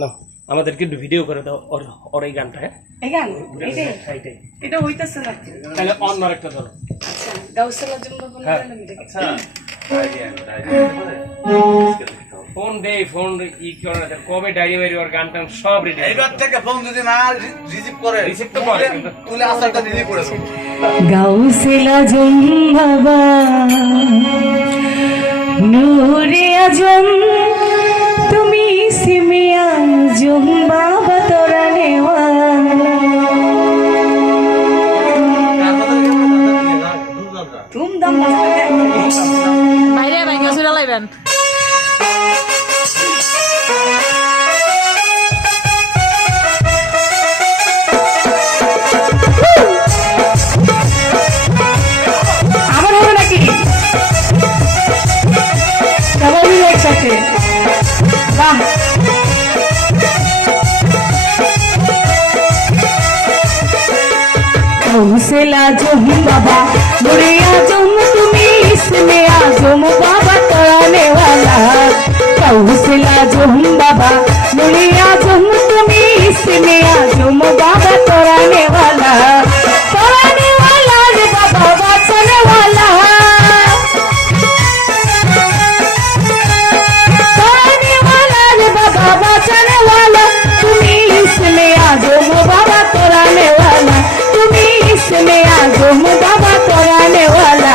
না আমাদেরকে একটু ভিডিও করে দাও ওর এই গানটা। হ্যাঁ এই গান এইটাই এটা হইতাছে না তাহলে অন্য আরেকটা ধরো। আচ্ছা গাউসেলা জন্য আচ্ছা ফোন দে ফোন ই করে না কবে ডাইরি মারি ওর গান টান সব রেডি। এইবার থেকে ফোন যদি না রিসিভ করে রিসিভ তো করে তুলে আসারটা দিদি করে দেবো। গাউসেলা জম্বাবা নূরে আজম তুমি সিমিয়া জম্বাবা তোরা নেওয়ালা ধুমধাম বাইরে বাইরে সুরা লাইবেন আবার হবে নাকি সবাই মিলে একসাথে বাহ গাউসেলা জম বাবা নূরে আজম তুমি ইসমে আজম বাবা তোরা নেওয়ালা গাউসেলা জম বাবা নূরে আজম তুমি ইসমে আজম বাবা তোরা নেওয়ালা রে বাবা বাঁচানে वाला रे बाबा बाँचाने वाला তুমি इसमें आजम बाबा तोराने वाला তুমি इसमें आजम बाबा तोराने वाला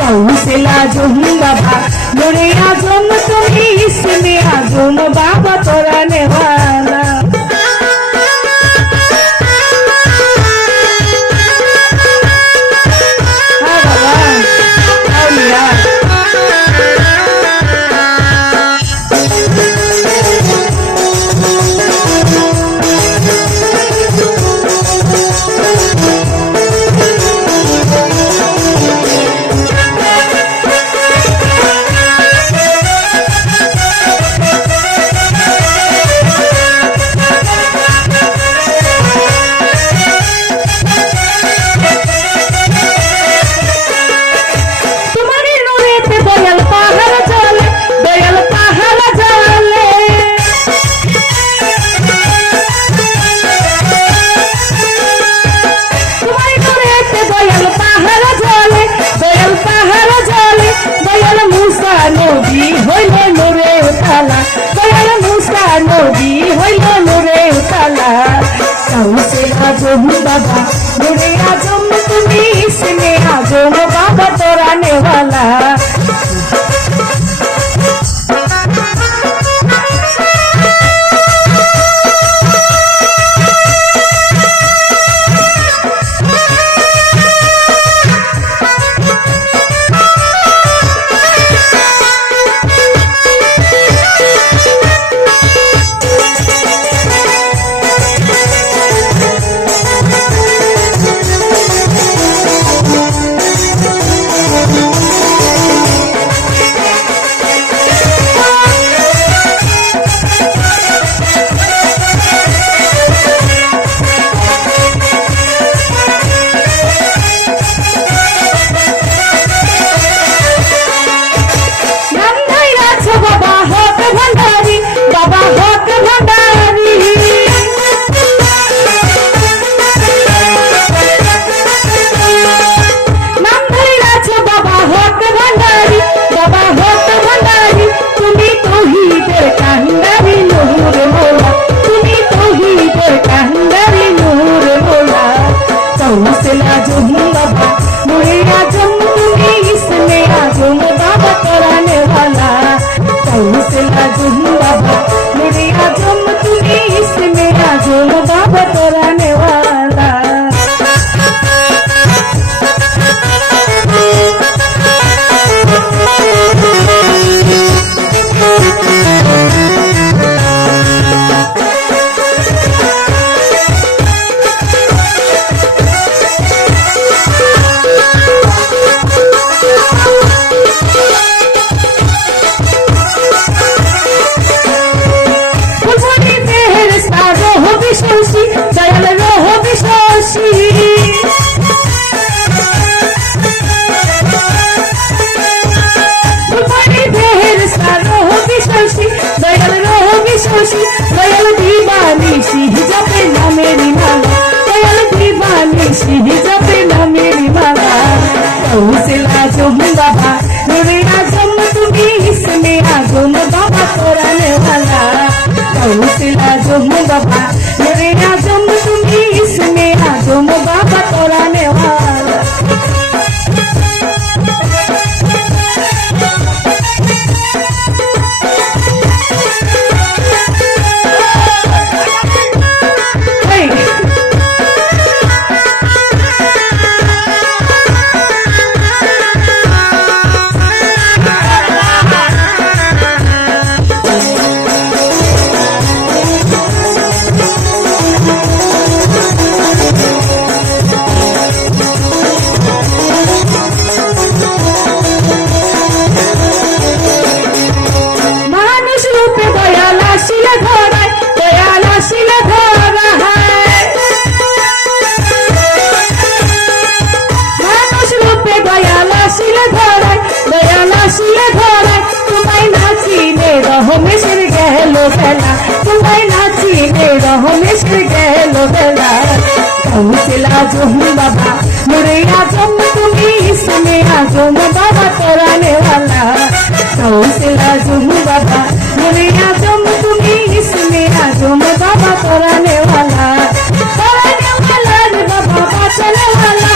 गाउसেলা জম बाबा नूरे आजम তুমি इसमें आजम बाबा तोराने वाला गाउसেলা জম बाबा नूरे आजम তুমি इसमें आजम बाबा तोराने वाला गाउसেলা জম बाबा नूरे आजम তুমি इसमें आजम बाबा तोराने वाला गाउसেলা জম बाबा नूरे आजम বেলা তোমায় নাচিলে রহমেশের গেল বেলা কাউসিল আজম বাবা নুরে আজম তুমি ইসমে আজম বাবা তোরানেওয়ালা কাউসিল আজম বাবা নুরে আজম তুমি ইসমে আজম বাবা তোরানেওয়ালা তোরানেওয়ালা রে বাবা বাঁচানেওয়ালা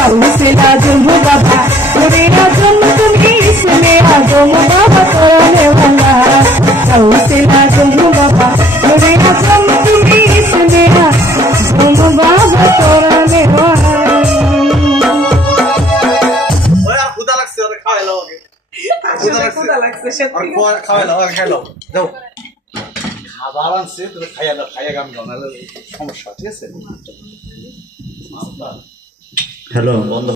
काउंसिल आजम बाबा नुरे आजम तुम्ही इसमें आजम बाबा तोराने वाला काउंसिल आजम बाबा नुरे आजम तुम्ही इसमें आजम बाबा तोराने वाला ওই আর ক্ষুধা লাগছে ওরে খাওয়াইলো ওকে ক্ষুধা লাগছে আর খাওয়াইলো আর খাইলো দাও খাবার আনছে তুমি খাইয়া খাইয়া গাম গাও নাহলে সমস্যা ঠিক আছে হ্যালো বন্ধ